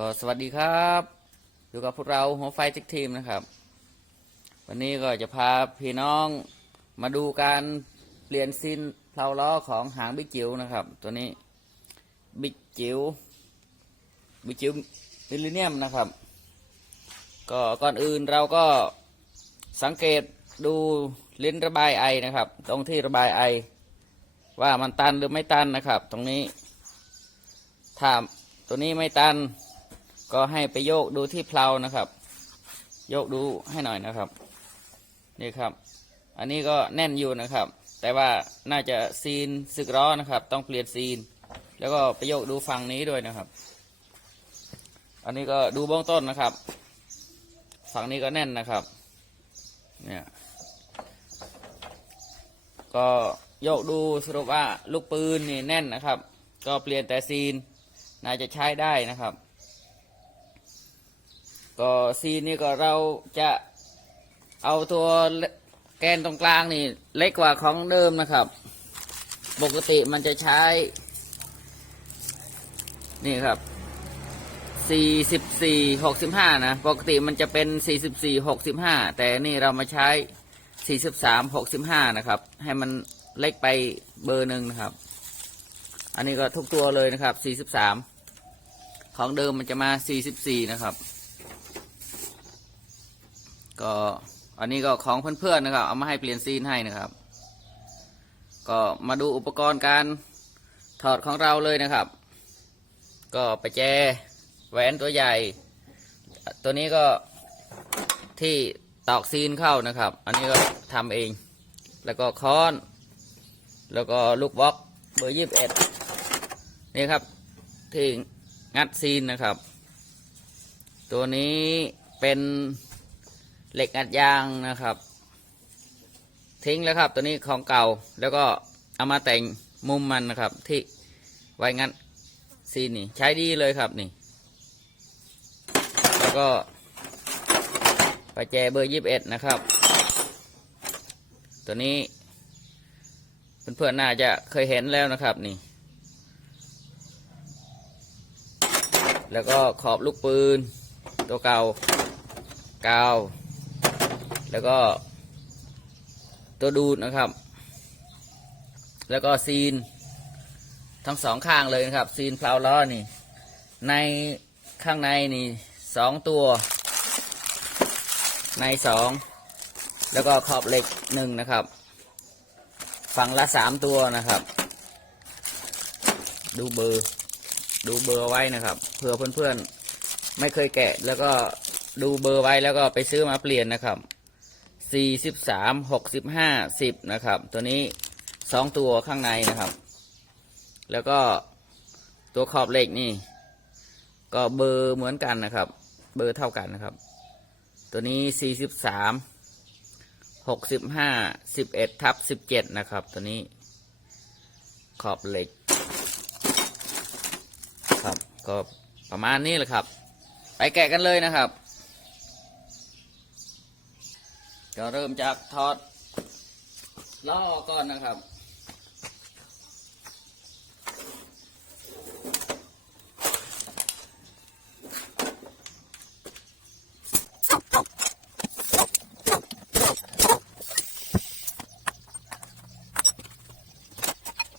ก็สวัสดีครับอยู่กับพวกเราหัวไฟจิกทีมนะครับ วันนี้ก็จะพาพี่น้องมาดูการเปลี่ยนซินเพลาล้อของหางบิ๊กจิ๋วนะครับ ตัวนี้บิ๊กจิ๋วบิ๊กจิ๋วมิลเลเนียมนะครับ ก็ก่อนอื่นเราก็สังเกตดูลิ้นระบายไอนะครับ ตรงที่ระบายไอ ว่ามันตันหรือไม่ตันนะครับ ตรงนี้ถ้าตัวนี้ไม่ตัน ก็ให้ไปโยกดูที่เพลานะครับ โยกดูให้หน่อยนะครับ นี่ครับ อันนี้ก็แน่นอยู่นะครับ แต่ว่าน่าจะซีนสึกล้อนะครับ ต้องเปลี่ยนซีน แล้วก็ไปโยกดูฝั่งนี้ด้วยนะครับ อันนี้ก็ดูเบื้องต้นนะครับ ฝั่งนี้ก็แน่นนะครับ เนี่ย ก็โยกดูสรุปว่าลูกปืนนี่แน่นนะครับ ก็เปลี่ยนแต่ซีน น่าจะใช้ได้นะครับ ก็ซีนี่ก็เราจะเอาตัวแกนตรงกลางนี่ เล็กกว่าของเดิมนะครับ ปกติมันจะใช้ นี่ครับ44 65 นะ ปกติมันจะเป็น 44 65 แต่นี่เรามาใช้ 43 65 นะครับ ให้มันเล็กไปเบอร์หนึ่งนะครับ อันนี้ก็ทุกตัวเลยนะครับ 43 ของเดิมมันจะมา 44 นะครับ ก็อันนี้ก็ของเพื่อนๆนะครับ เอามาให้เปลี่ยนซีนให้นะครับ ก็มาดูอุปกรณ์การถอดของเราเลยนะครับ ก็ประแจแหวนตัวใหญ่ ตัวนี้ก็ที่ตอกซีนเข้านะครับ อันนี้ก็ทำเอง แล้วก็ค้อน แล้วก็ลูกบล็อกเบอร์ยี่สิบเอ็ดนี่ครับที่งัดซีนนะครับ ตัวนี้เป็น เหล็กอัดยางนะครับ ทิ้งแล้วครับ ตัวนี้ของเก่าแล้วก็เอามาแต่งมุมมันนะครับ ที่ไว้งัดซีนนี่ใช้ดีเลยครับนี่ แล้วก็ประแจเบอร์ยี่สิบเอ็ดนะครับ ตัวนี้เพื่อนๆน่าจะเคยเห็นแล้วนะครับนี่ แล้วก็ขอบลูกปืน ตัวเก่ากาว แล้วก็ ตัวดูดนะครับ แล้วก็ซีน ทั้งสองข้างเลยนะครับ ซีนเพลาล้อนี่ ในข้างในนี่สองตัว ในสองแล้วก็ขอบเหล็กหนึ่งนะครับ ฝั่งละสามตัวนะครับ ดูเบอร์ ดูเบอร์ไว้นะครับเผื่อเพื่อนๆไม่เคยแกะแล้วก็ดูเบอร์ไว้แล้วก็ไปซื้อมาเปลี่ยนนะครับ สี่สิบสามหกสิบห้าสิบนะครับ ตัวนี้สองตัวข้างในนะครับ แล้วก็ตัวขอบเหล็กนี่ ก็เบอร์เหมือนกันนะครับ เบอร์เท่ากันนะครับ ตัวนี้สี่สิบสามหกสิบห้าสิบเอ็ดทับสิบเจ็ดนะครับ ตัวนี้ ขอบเหล็ก ครับก็ประมาณนี้แหละครับ ไปแกะกันเลยนะครับ ก็เริ่มจากถอดล้อก่อนนะครับ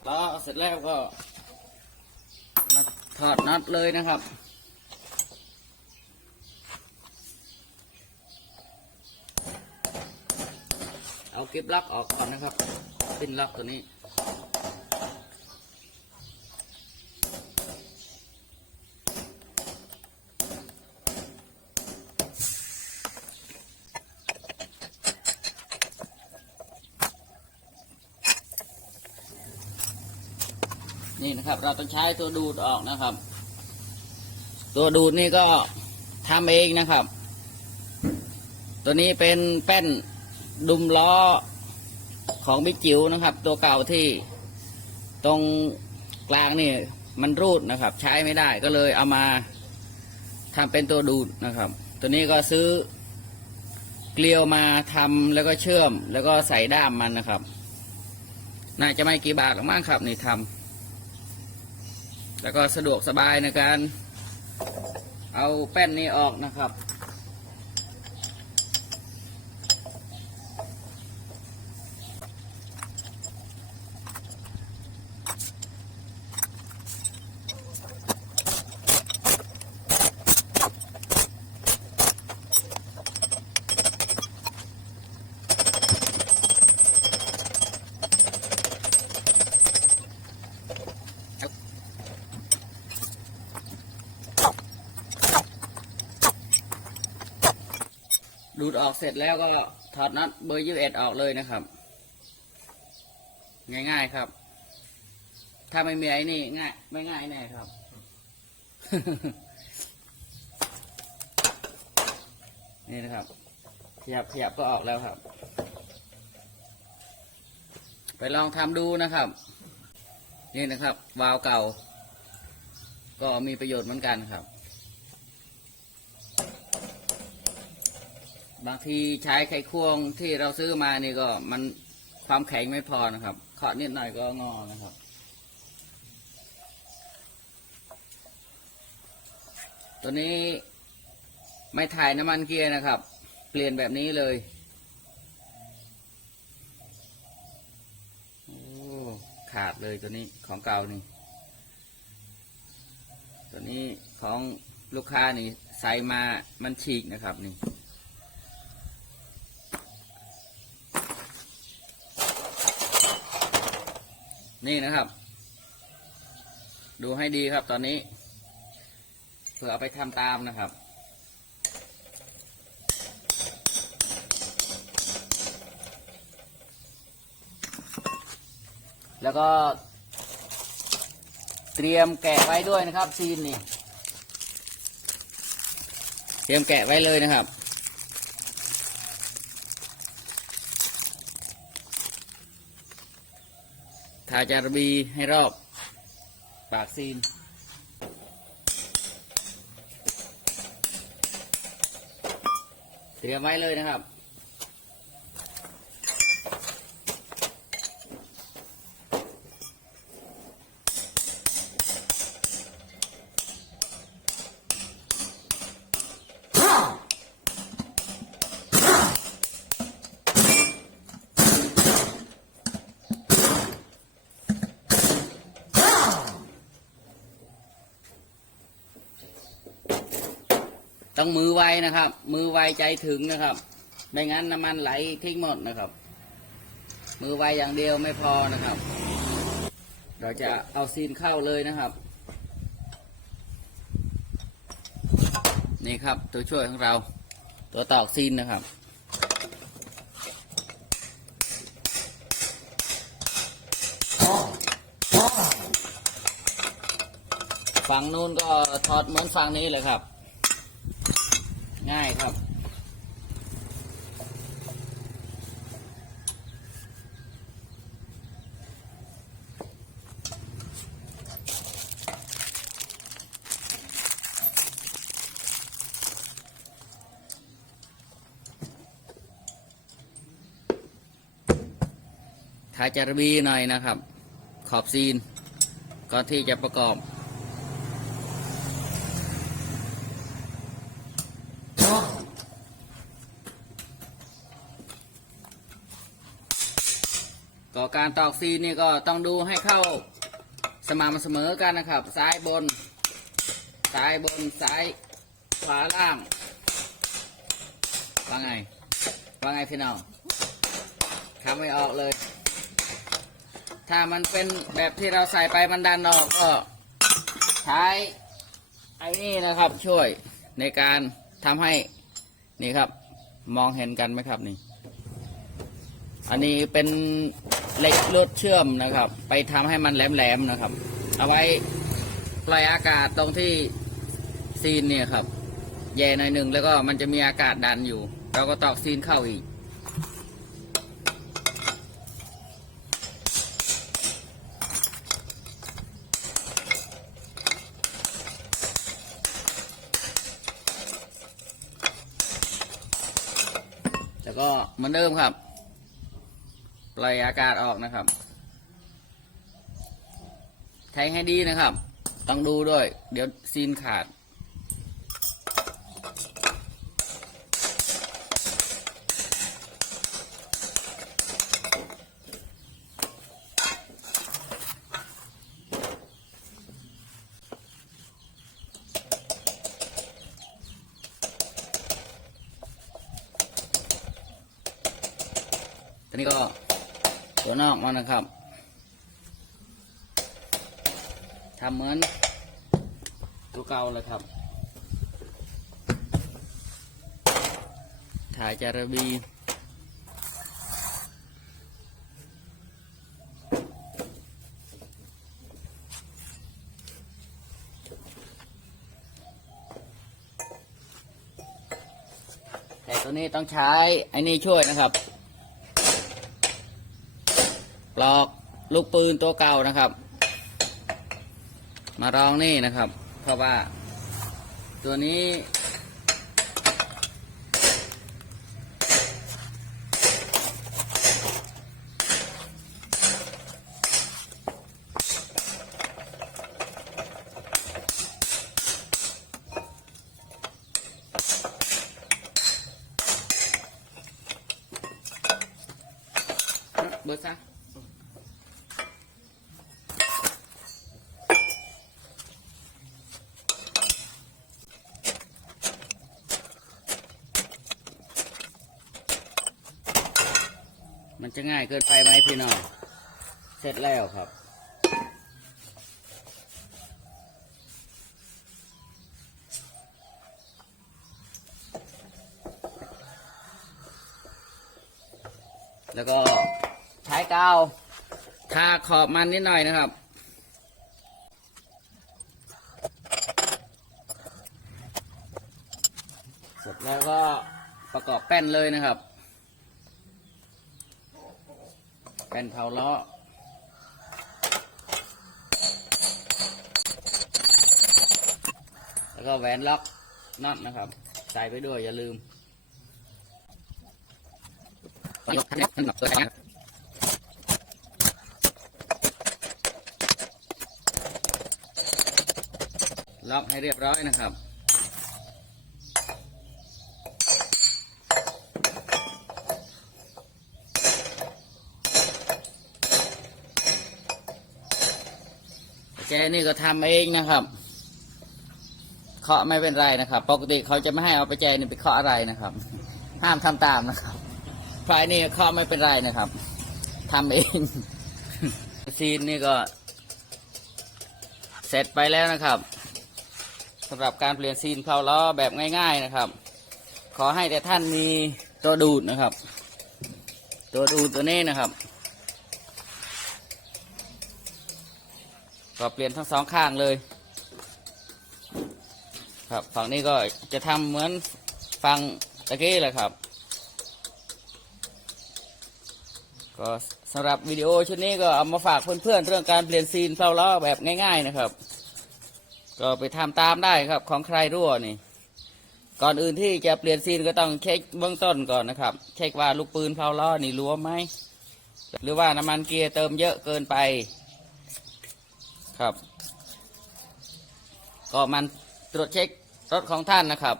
ล้อเสร็จแล้วก็มาถอดน็อตเลยนะครับ เอากิบล็อกออกก่อนนะครับปิ้นล็อกตัวนี้ นี่นะครับเราต้องใช้ตัวดูดออกนะครับ ตัวดูดนี่ก็ทำเองนะครับ ตัวนี้เป็นแป้น ดุมล้อของบิ๊กจิ๋วนะครับ ตัวเก่าที่ตรงกลางนี่มันรูดนะครับ ใช้ไม่ได้ก็เลยเอามาทำเป็นตัวดูดนะครับ ตัวนี้ก็ซื้อเกลียวมาทำแล้วก็เชื่อมแล้วก็ใส่ด้ามมันนะครับ น่าจะไม่กี่บาทหรอกมั้งครับนี่ทำแล้วก็สะดวกสบายในการ เอาแป้นนี้ออกนะครับ ดูดออกเสร็จแล้วก็ถอดน็อตเบอร์ยี่เอ็ดออกเลยนะครับ ง่ายๆครับ ถ้าไม่มีไอ้นี่ง่าย ไม่ง่ายแน่ครับ นี่นะครับขยับขยับก็ออกแล้วครับ ไปลองทำดูนะครับ นี่นะครับ วาล์วเก่า ก็มีประโยชน์เหมือนกันครับ บางทีใช้ไขควงที่เราซื้อมานี่ก็มันความแข็งไม่พอนะครับเคาะนิดหน่อยก็งอนะครับ ตัวนี้ไม่ถ่ายน้ำมันเกียร์นะครับ เปลี่ยนแบบนี้เลยโอ้ขาดเลยตัวนี้ของเก่านี่ ตัวนี้ของลูกค้านี่ใส่มามันฉีกนะครับนี่ นี่นะครับ ดูให้ดีครับตอนนี้เผื่อเอาไปทำตามนะครับ แล้วก็ เตรียมแกะไว้ด้วยนะครับซีนนี่ เตรียมแกะไว้เลยนะครับ ทาจารบีให้รอบ ปากซีน เตรียมไว้เลยนะครับ ต้องมือไวนะครับ มือไวใจถึงนะครับ ไม่งั้นน้ำมันไหลทิ้งหมดนะครับ มือไวอย่างเดียวไม่พอนะครับ เราจะเอาซีนเข้าเลยนะครับ นี่ครับตัวช่วยของเรา ตัวตอกซีนนะครับฝั่งนู้นก็ถอดเหมือนฝั่งนี้เลยครับ ง่ายครับ ทาจารบีหน่อยนะครับ ขอบซีน ก่อนที่จะประกอบ ก็การตอกซีนนี่ก็ต้องดูให้เข้าสม่ำเสมอกันนะครับ ซ้ายบน ซ้ายบนซ้ายขวาล่างว่าไงว่าไงพี่น้องทำไม่ออกเลย ถ้ามันเป็นแบบที่เราใส่ไปมันดันออกก็ใช้ไอ้นี่นะครับช่วยในการทำให้นี่ครับ มองเห็นกันไหมครับนี่ อันนี้เป็น เหล็กลวดเชื่อมนะครับ ไปทำให้มันแหลมๆนะครับ เอาไว้ปล่อยอากาศตรงที่ซีนเนี่ยครับ แย่หน่อยหนึ่งแล้วก็มันจะมีอากาศดันอยู่ เราก็ตอกซีนเข้าอีก แล้วก็เหมือนเดิมครับ ปล่อยอากาศออกนะครับแทงให้ดีนะครับ ต้องดูด้วย เดี๋ยวซีนขาด นี่ก็ ตัวนอกมันนะครับทำเหมือนตัวเก่าเลยครับถ่ายจารบีแต่ตัวนี้ต้องใช้ไอ้นี่ช่วยนะครับ ปลอกลูกปืนตัวเก่านะครับ มารองนี่นะครับ เพราะว่า ตัวนี้ มันจะง่ายเกินไปไหมพี่น้อง เสร็จแล้วครับ แล้วก็ใช้กาวทาขอบมันนิดหน่อยนะครับ เสร็จแล้วก็ประกอบแป้นเลยนะครับ แป้นเผาล้อแล้วก็แหวนล็อกน็อตนะครับ ใส่ไปด้วยอย่าลืมยกท่านท่านแบบตัวแทนล็อกให้เรียบร้อยนะครับ แกนี่ก็ทำเองนะครับ เคาะไม่เป็นไรนะครับ ปกติเขาจะไม่ให้เอาไปแจนี่ไปเคาะอะไรนะครับ ห้ามทำตามนะครับพลายนี่เคาะไม่เป็นไรนะครับทำเอง ซีนนี่ก็ เสร็จไปแล้วนะครับสำหรับการเปลี่ยนซีนเพลาล้อแบบง่าย ๆนะครับ ขอให้แต่ท่านมีตัวดูดนะครับ ตัวดูดตัวนี้นะครับ ก็เปลี่ยนทั้งสองข้างเลย ครับฝั่งนี้ก็จะทำเหมือนฝั่งตะกี้แหละครับ ก็สำหรับวิดีโอชุดนี้ก็เอามาฝากเพื่อนๆเรื่องการเปลี่ยนซีนเพลาล้อแบบง่าย ๆนะครับ ก็ไปทำตามได้ครับของใครรั่วนี่ก่อนอื่นที่จะเปลี่ยนซีนก็ต้องเช็คเบื้องต้นก่อนนะครับ เช็คว่าลูกปืนเพลาล้อนี่รั่วไหมหรือว่าน้ำมันเกียร์เติมเยอะเกินไป ครับ ก็มันตรวจเช็ครถของท่านนะครับ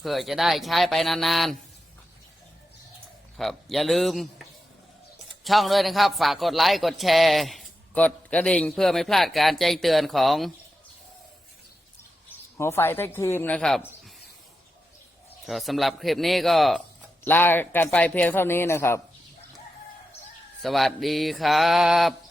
เพื่อจะได้ใช้ไปนานๆ ครับ อย่าลืมช่องด้วยนะครับ ฝากกดไลค์กดแชร์ กดกระดิ่งเพื่อไม่พลาดการแจ้งเตือนของหัวไฟเทคทีมนะครับก็สำหรับคลิปนี้ก็ลากันไปเพียงเท่านี้นะครับ สวัสดีครับ